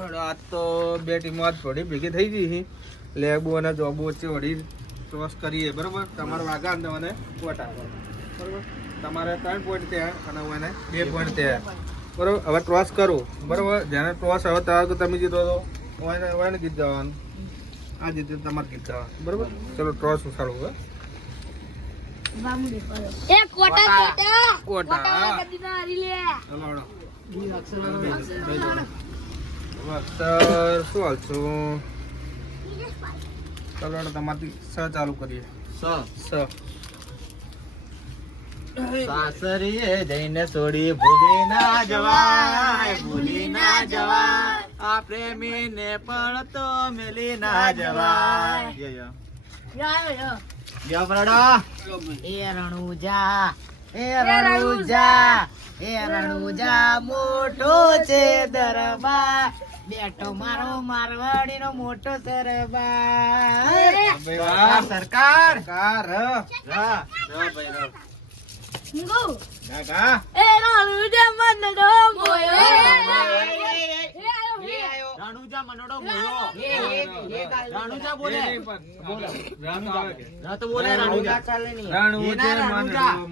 આજ તો બે ટીમો આજ થોડી ભેગી થઈ ગઈ છે. લેબુ અને જોબુ વચ્ચે વળી ક્રોસ કરીએ બરોબર. તમારે વાગા ને મને વટા બરોબર. તમારે 3 પોઈન્ટ ત્યાં અને હું એને 2 પોઈન્ટ ત્યાં બરોબર. હવે ક્રોસ કરું બરોબર. જેને ક્રોસ હવે તો તમે જીતો તો એને જીત જવાનું. આ જીતે તમારે જીત જવાનું બરોબર. ચલો ક્રોસ ઉછાળું હવે. અક્ષર શું હાલશું? ચલો તમારથી સ ચાલુ કરીએ. સ સાસરીએ જઈને છોડી ભૂલી ના જવાય, ભૂલી ના જવાય, આ પ્રેમીને પણ તો મેલી ના જવાય. મોટો છે દરબાર, બેઠો મારો મારવાડી નો મોટો સરબાર. સરકાર રાણુજા મનડો મોયો. રાણુજા બોલે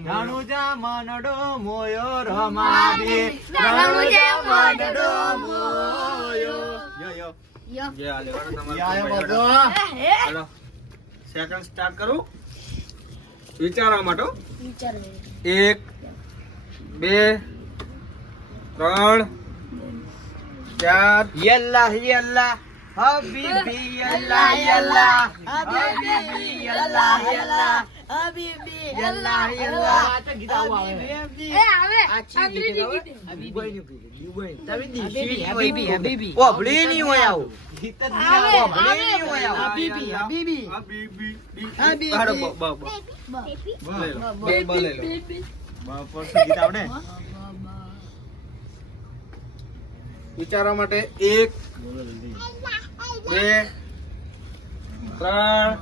રાણુજા મનડો મોયો રમાબે. રાણુજા મનડો મોયો. સેકન્ડ સ્ટાર્ટ કરું વિચારવા માટે. 1 2 3 4 યલ્લા યલ્લા હબીબી યલ્લા યલ્લા હબીબી યલ્લા યલ્લા હબીબી યલ્લા યલ્લા. આ તો ગીત આવું આવે. એ આવે આ ચી ગીત હબીબી હબીબી ઓબળી ની હોય આવું ગીત જ આવે. ઓબળી ની હોય આવું હબીબી હબીબી હબીબી હબીબી ગીત આવડે વિચારવા માટે. 1 2 3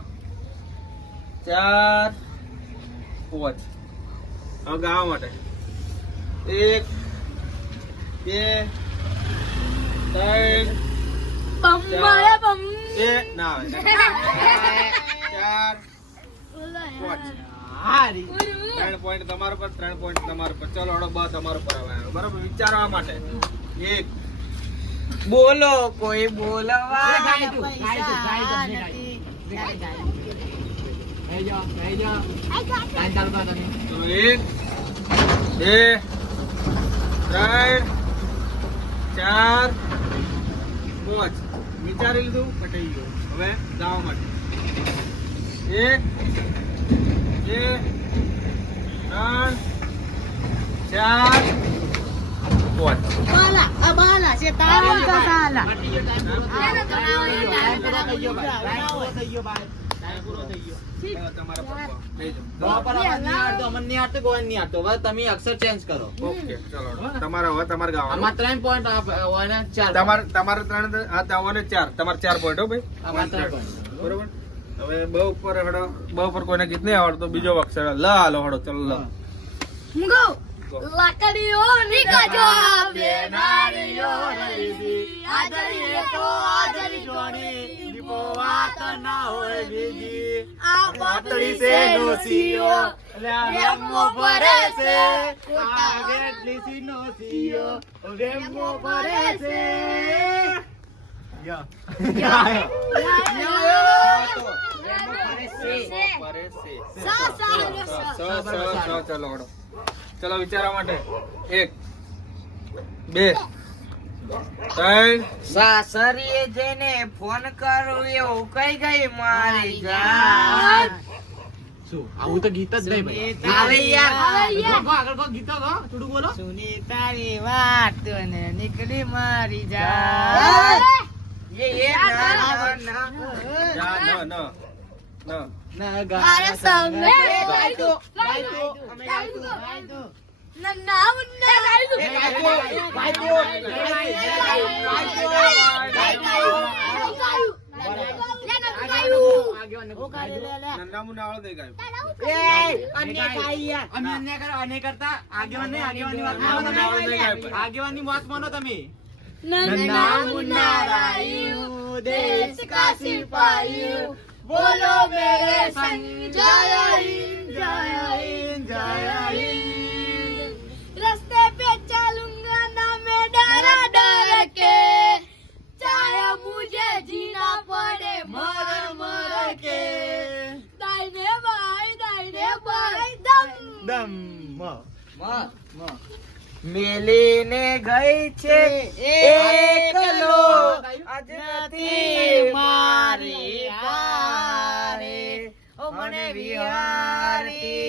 4 5. હવે ગાવા માટે 1 2 3 ના આવે 4 5. 3 પોઈન્ટ તમારા પર, 3 પોઈન્ટ તમારા પર. ચલો હડો બસ તમારો પર આવે બરાબર. વિચારવા માટે 1 બોલો કોઈ બોલવા પૈસા નથી. 1 2 3 4 5. વિચારી લીધું, પટાઈ ગયું. હવે ગાવા માટે 1 2 3 4 બાલા છે તારા સાલા. તમે અક્ષર ચેન્જ કરો. ઓકે ચલો તમારે હવે તમારે ગાવાનું. 3 પોઈન્ટ તમારે 3 આ તાવને 4 તમારે 4 પોઈન્ટ હો ભાઈ. બરોબર. હવે બ ઉપર હડો, બ ઉપર કોઈને ગીત નહીં આવડતો બીજો અક્ષર લ હાલો હડો. ચલો લ લાકડીઓ નીકળજો બેનારીઓ રહીદી આદરી તો આદરી જોડી દીપો વાત ના હોય બીજી. આ પાતળી સે નોસીઓ રેમો ભરે છે, આ ગેટલી સી નોસીઓ રેમો ભરે છે. ચલો હડો. ચલો વિચારવા માટે 1 2 3 સાસરીએ જઈને ફોન કરું એવું કઈ ગઈ મારી જાન. શું આવું તો ગીત જ નહીં ભાઈ. આવે યાર આગળ કો ગીતો ગો થોડું બોલો. સુની તારી વાત ને નીકળી મારી જાન. એ ના મારા સંગે ગાય તો નન્ના મુન્ના આગેવાની વાત માનો તમે. नन्ना मुन्ना रायू देश का सिपाही बोलो मेरे संग जय हिंद जय हिंद जय हिंद रास्ते पे चलूंगा ना मैं डर डर के चाहे मुझे जीना पड़े मर मर के दाहिने बाएं दम મેલીને ગઈ છે એકલો આજ નથી મારી હારે ઓ મને વિહારતી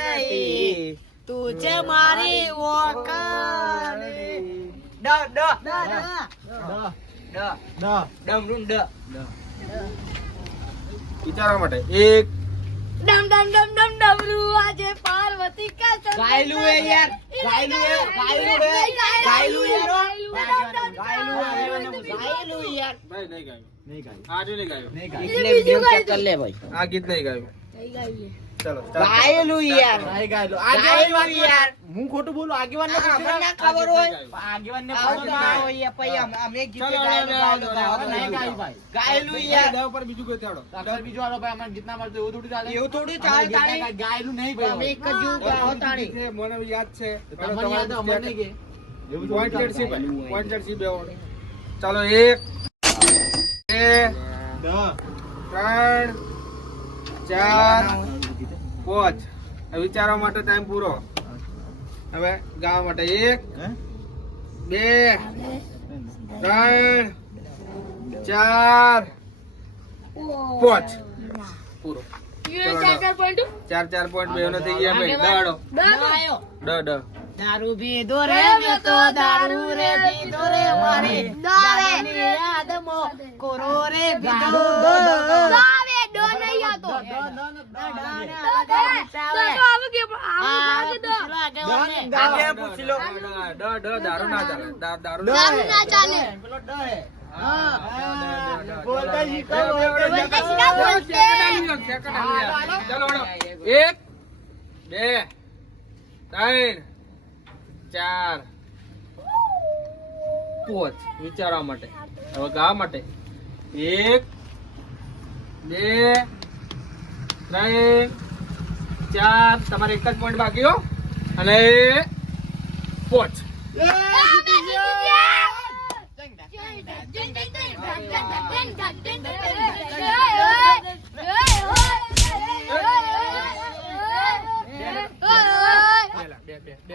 રહી તું છે મારી ઓકારે ડ ડ ડ ડ ડમરૂમ ડ વિચારવા માટે એક डम डम डम डम डमरू आजे पार्वती का संग ગાયલું હે યાર ગાયલું હે ગાયલું હે ગાયલું યાર ભાઈ નહીં ગાયું આજે નહીં ગાયું એટલે વિડિયો ચેક કર લે ભાઈ આ ગીત નહીં ગાયું ચલો ગાયલું યાર ગાયલું યાર હું ખોટું બોલું આગેવાનને આપણને ના ખબર હોય આગેવાનને ખબર ના હોય પછી અમે ગીતે ગાયલું ગાયલું યાર દેવ પર બીજું કોઈ તેડો બીજું આલો ભાઈ અમારે ગીતના મળતું એવું થોડું ચાલે એવું થોડું ચાલે તાણી ગાયલું નહીં અમે ભાઈ એક જ જેવું ગાઓ તાણી છે, મને યાદ છે તમને યાદ હોય, અમને નહીં કે એવું થોડું પોઈન્ટ ચાલે. છે ભાઈ પોઈન્ટ છે બે ઓર. ચાલો 1 2 3 4 5 વિચારવા માટે ટાઈમ પૂરો હવે ગાવા માટે 1 2 3 4 5 પૂરો ये क्या कर पॉइंट 4 પોઈન્ટ બે નથી ગયા ભાઈ દાડો આયો ડ દારૂ પીધો રે મેં તો દારૂ રે પીધો રે મારે દાદાની યાદમાં કોરો રે પીધો दावे दो नहीं आतो तो अब के આગે પૂછી લો ડ દારૂ ના ચાલે દારૂ दारू ना चाले બોલતા શીખો ચલો 1 2 3 4 5 વિચારવા માટે હવે ગાવા માટે 1 2 3 4 તમારે એક જ પોઈન્ટ બાકી હો અને 5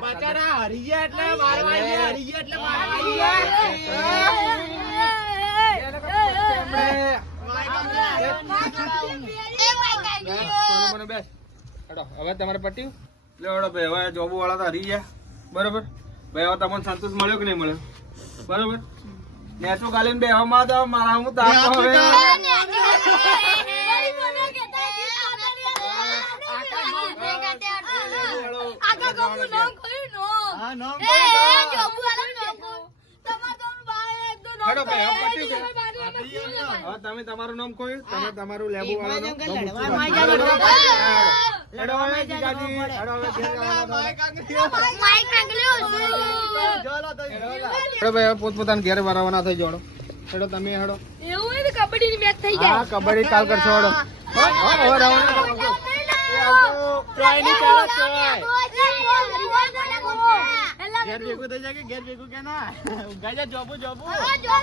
બચારા હરી ગયા એટલે મારવા ગયા, હરી ગયા એટલે મારવા ગયા. હવે તમારે પટ્યું લે હડો ભાઈ હવે જોબ વાળા તો હરી ગયા બરોબર ભાઈ હવે તમને સંતોષ મળ્યો કે નહીં મળ્યો બરોબર નેચું ગાલીને બે હવામાં તો મારા હું તાપ હવે आका को नाम कोई नो હા, નામ ए जोबू वाला नाम को તમાર તો બાય એક દો નામ હેડો ભાઈ, હવે પતી ગયું. ગયું હવે તમે તમારું નામ કહ્યું તમે તમારું લેબુ વાળાનું નામ લડવામાં પૂછ્યું. આવી હેડો હવે જીજાજી, હેડો હવે ઘેર જવાના થયો. માઈક માંગલ્યો છું હેડો ભાઈ હવે પોતપોતાના ઘેર વરાવાના થઈ જોડો હેડો તમે હેડો એવું હોય તો કબડ્ડી ની મેચ થઈ હા જાય કબડ્ડી કાલ કરશો હેડો હવે રવાના કરો. ચોય ની ચાલો, ચોય. એલા ઘેર ભેગું થઈ જાય કે ઘેર ભેગું કે ના ગાજા જોબુ જોબુ જો